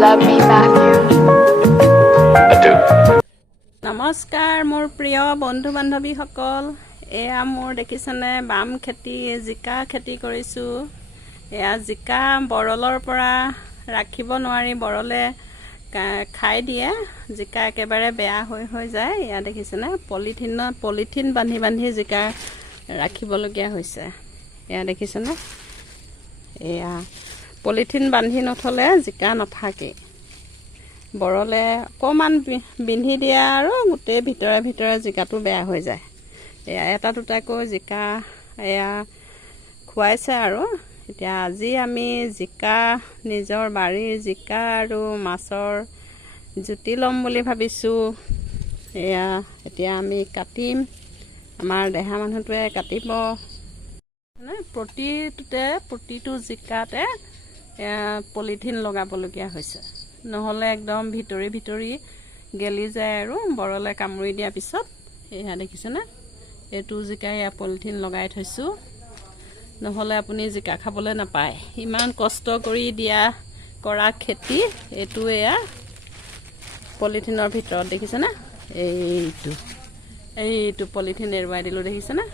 love me, Matthew? I do. নমস্কাৰ মোৰ প্ৰিয় বন্ধু বান্ধৱীসকল এয়া মোৰ দেখিছেনে বাম খেতি জিকা খেতি কৰিছোঁ এয়া জিকা বৰলৰ পৰা ৰাখিব নোৱাৰি বৰলে খাই দিয়ে জিকা একেবাৰে বেয়া হৈ যায় এয়া দেখিছেনে পলিথিন বান্ধি জিকা ৰাখিবলগীয়া হৈছে এয়া দেখিছেনে এয়া পলিথিন বান্ধি নথলে জিকা নাথাকে বৰলে অকমান বিন্ধি দিয়া আৰু গোটেই ভিতৰে জিকাটো বেয়া হৈ যায় এয়া এটা দুটাকৈ জিকা এয়া খুৱাইছে আৰু এতিয়া আজি আমি জিকা নিজৰ বাৰীৰ জিকা আৰু মাছৰ জুতি ল'ম বুলি ভাবিছোঁ এয়া এতিয়া আমি কাটিম আমাৰ দেহা মানুহটোৱে কাটিব প্ৰতিটো জিকাতে পলিথিন লগাবলগীয়া হৈছে নহ'লে একদম ভিতৰি গেলি যায় আৰু বৰলে কামুৰি দিয়াৰ পিছত এয়া দেখিছেনে এইটো জিকা এয়া পলিথিন লগাই থৈছোঁ নহ'লে আপুনি জিকা খাবলৈ নাপায় ইমান কষ্ট কৰি কৰা খেতি এইটো এয়া পলিথিনৰ ভিতৰত দেখিছেনে এইটো পলিথিন এৰুৱাই দিলোঁ দেখিছেনে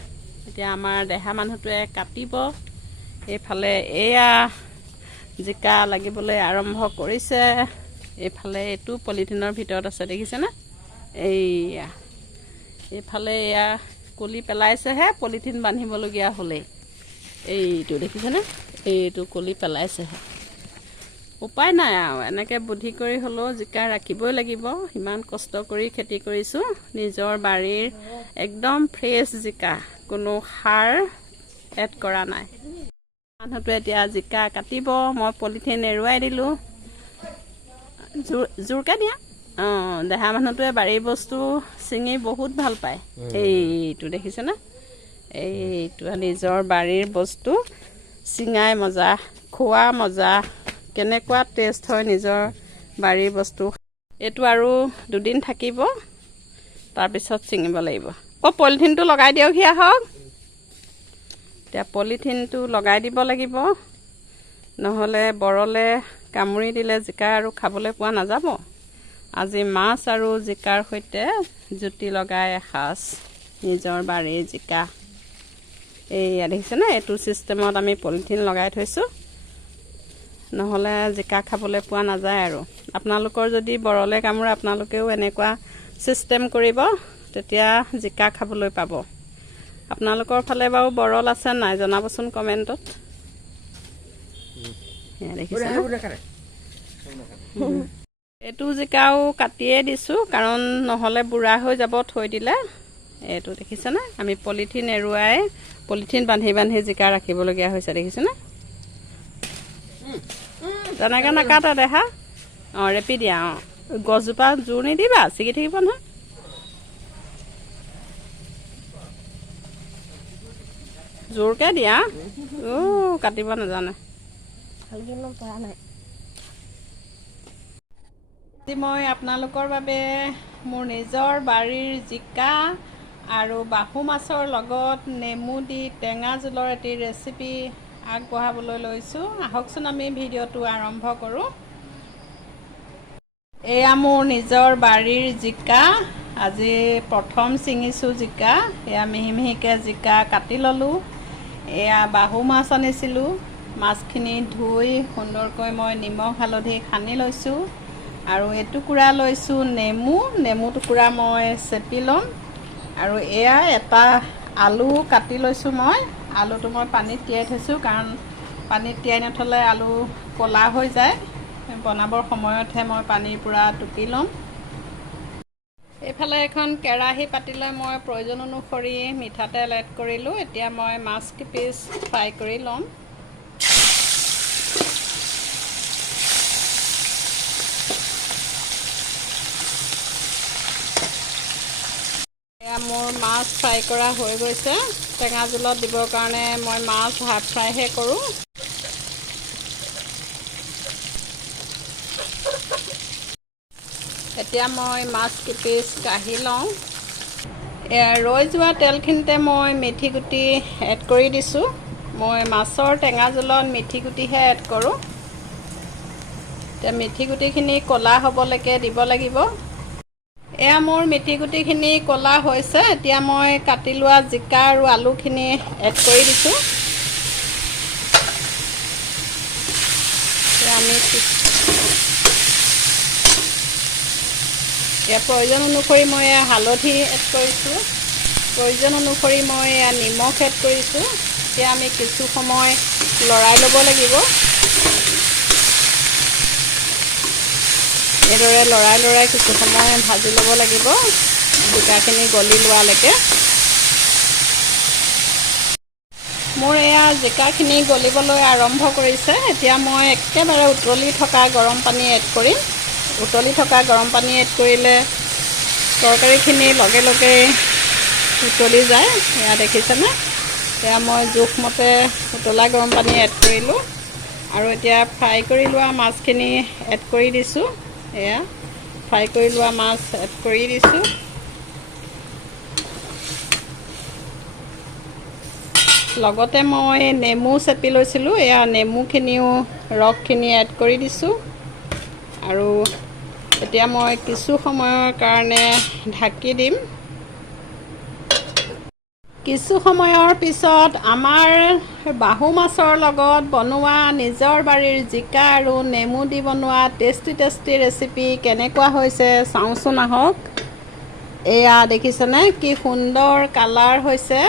এতিয়া আমাৰ দেহা মানুহটোৱে কাটিব এইফালে এয়া জিকা লাগিবলৈ আৰম্ভ কৰিছে এইফালে এইটো পলিথিনৰ ভিতৰত আছে দেখিছেনে এইফালে এয়া কলি পেলাইছেহে পলিথিন বান্ধিবলগীয়া হ'লেই এইটো দেখিছেনে এইটো কলি পেলাইছেহে উপায় নাই আৰু এনেকৈ বুদ্ধি কৰি হ'লেও জিকা ৰাখিবই লাগিব ইমান কষ্ট কৰি খেতি কৰিছোঁ নিজৰ বাৰীৰ একদম ফ্ৰেছ জিকা কোনো সাৰ এড কৰা নাই মানুহটোৱে এতিয়া জিকা কাটিব মই পলিথিন এৰুৱাই দিলোঁ জোৰকৈ দিয়া দেহা মানুহটোৱে বাৰীৰ বস্তু ছিঙি বহুত ভাল পায় এইটো দেখিছেনে এইটো নিজৰ বাৰীৰ বস্তু ছিঙাই মজা খোৱা মজা কেনেকুৱা টেষ্ট হয় নিজৰ বাৰীৰ বস্তু এইটো আৰু দুদিন থাকিব তাৰপিছত ছিঙিব লাগিব পলিথিনটো লগাই দিয়কহি আহক এতিয়া পলিথিনটো লগাই দিব লাগিব নহ'লে বৰলে কামুৰি দিলে জিকা আৰু খাবলৈ পোৱা নাযাব আজি মাছ আৰু জিকাৰ সৈতে জুতি লগাই এসাঁজ নিজৰ বাৰীৰ জিকা এইয়া দেখিছেনে এইটো ছিষ্টেমত আমি পলিথিন লগাই থৈছোঁ নহ'লে জিকা খাবলৈ পোৱা নাযায় আৰু আপোনালোকৰ যদি বৰলে কামোৰে আপোনালোকেও এনেকুৱা ছিষ্টেম কৰিব তেতিয়া জিকা খাবলৈ পাব আপোনালোকৰ ফালে বাৰু বৰল আছে নাই জনাবচোন কমেণ্টত এইটো জিকাও কাটিয়ে দিছোঁ কাৰণ নহ'লে বুঢ়া হৈ যাব থৈ দিলে এইটো দেখিছেনে আমি পলিথিন এৰুৱাই পলিথিন বান্ধি জিকা ৰাখিবলগীয়া হৈছে দেখিছেনে তেনেকৈ নাকাটা দেহা ৰেপি দিয়া গছজোপা জোৰ নিদিবা ছিগি থাকিব নহয় জোৰকৈ দিয়া কাটিব নাজানে আজি মই আপোনালোকৰ বাবে মোৰ নিজৰ বাৰীৰ জিকা আৰু বাহু মাছৰ লগত নেমু দি টেঙা জোলৰ এটি ৰেচিপি আগবঢ়াবলৈ লৈছোঁ আহকচোন আমি ভিডিঅ'টো আৰম্ভ কৰোঁ এয়া মোৰ নিজৰ বাৰীৰ জিকা আজি প্ৰথম ছিঙিছোঁ জিকা এয়া মিহিকৈ জিকা কাটি ল'লোঁ এয়া বাহু মাছ আনিছিলোঁ মাছখিনি ধুই সুন্দৰকৈ মই নিমখ হালধি সানি লৈছোঁ আৰু এটুকুৰা লৈছোঁ নেমু টুকুৰা মই চেপি ল'ম আৰু এয়া এটা আলু কাটি লৈছোঁ মই আলুটো মই পানীত তিয়াই থৈছোঁ কাৰণ পানীত তিয়াই নথ'লে আলু ক'লা হৈ যায় বনাবৰ সময়তহে মই পানীৰ পৰা টুকি ল'ম এইফালে এখন কেৰাহী পাতিলে মই প্ৰয়োজন অনুসৰি মিঠাতেল এড কৰিলোঁ এতিয়া মই মাছ পিচ ফ্ৰাই কৰি ল'ম মোৰ মাছ ফ্ৰাই কৰা হৈ গৈছে টেঙা জোলত দিবৰ কাৰণে মই মাছ হাফ ফ্ৰাইহে কৰোঁ এতিয়া মই মাছ পিচ কাঢ়ি লওঁ ৰৈ যোৱা তেলখিনিতে মই মেথি গুটি এড কৰি দিছোঁ মই মাছৰ টেঙা জোলত মেথি গুটিহে এড কৰোঁ এতিয়া মেথি গুটিখিনি ক'লা হ'বলৈকে দিব লাগিব এয়া মোৰ মেথি গুটিখিনি ক'লা হৈছে এতিয়া মই কাটি লোৱা জিকা আৰু আলুখিনি এড কৰি দিছোঁ আমি ইয়াৰ প্ৰয়োজন অনুসৰি মই হালধি এড কৰিছোঁ প্ৰয়োজন অনুসৰি মই নিমখ এড কৰিছোঁ এতিয়া আমি কিছু সময় লৰাই ল'ব লাগিব এইদৰে লৰাই কিছু সময় ভাজি ল'ব লাগিব জিকাখিনি গলি লোৱালৈকে মোৰ এয়া জিকাখিনি গলিবলৈ আৰম্ভ কৰিছে এতিয়া মই একেবাৰে উতলি থকা গৰম পানী এড কৰিম উতলি থকা গৰম পানী এড কৰিলে তৰকাৰীখিনি লগে লগে উতলি যায় এয়া দেখিছেনে এয়া মই জোখমতে উতলা গৰম পানী এড কৰিলোঁ আৰু এতিয়া ফ্ৰাই কৰি লোৱা মাছখিনি এড কৰি দিছোঁ এয়া ফ্ৰাই কৰি লোৱা মাছ এড কৰি দিছোঁ লগতে মই নেমু চেপি লৈছিলোঁ এয়া নেমুখিনিও ৰসখিনি এড কৰি দিছোঁ আৰু এতিয়া মই কিছু সময়ৰ কাৰণে ঢাকি দিম কিছু সময়ৰ পিছত আমাৰ বাহু মাছৰ লগত বনোৱা নিজৰ বাৰীৰ জিকা আৰু নেমু দি বনোৱা টেষ্টি ৰেচিপি কেনেকুৱা হৈছে চাওঁচোন আহক এয়া দেখিছেনে কি সুন্দৰ কালাৰ হৈছে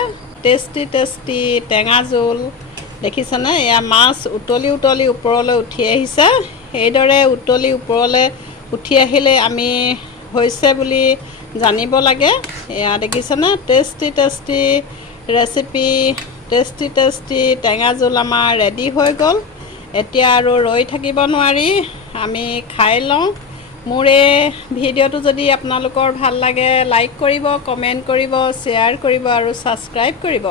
টেষ্টি টেঙা জোল দেখিছেনে এয়া মাছ উতলি ওপৰলৈ উঠি আহিছে এইদৰে উতলি ওপৰলৈ উঠি আহিলে আমি হৈছে বুলি জানিব লাগে এয়া দেখিছেনে টেষ্টি ৰেচিপি টেষ্টি টেঙা জোল আমাৰ ৰেডি হৈ গ'ল এতিয়া আৰু ৰৈ থাকিব নোৱাৰি আমি খাই লওঁ মোৰ এই ভিডিঅ'টো যদি আপোনালোকৰ ভাল লাগে লাইক কৰিব কমেণ্ট কৰিব শ্বেয়াৰ কৰিব আৰু ছাবস্ক্ৰাইব কৰিব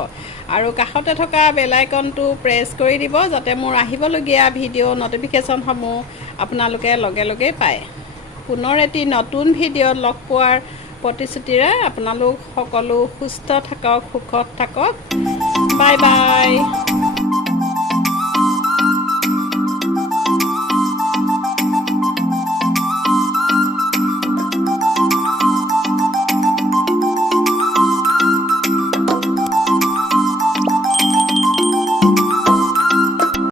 আৰু কাষতে থকা বেল আইকনটো প্ৰেছ কৰি দিব যাতে মোৰ আহিবলগীয়া ভিডিঅ' নটিফিকেশ্যনসমূহ আপোনালোকে লগে লগে পায় পুনৰ এটি নতুন ভিডিঅ'ত লগ পোৱাৰ প্ৰতিশ্ৰুতিৰে আপোনালোক সকলো সুস্থ থাকক সুখত থাকক বাই বাই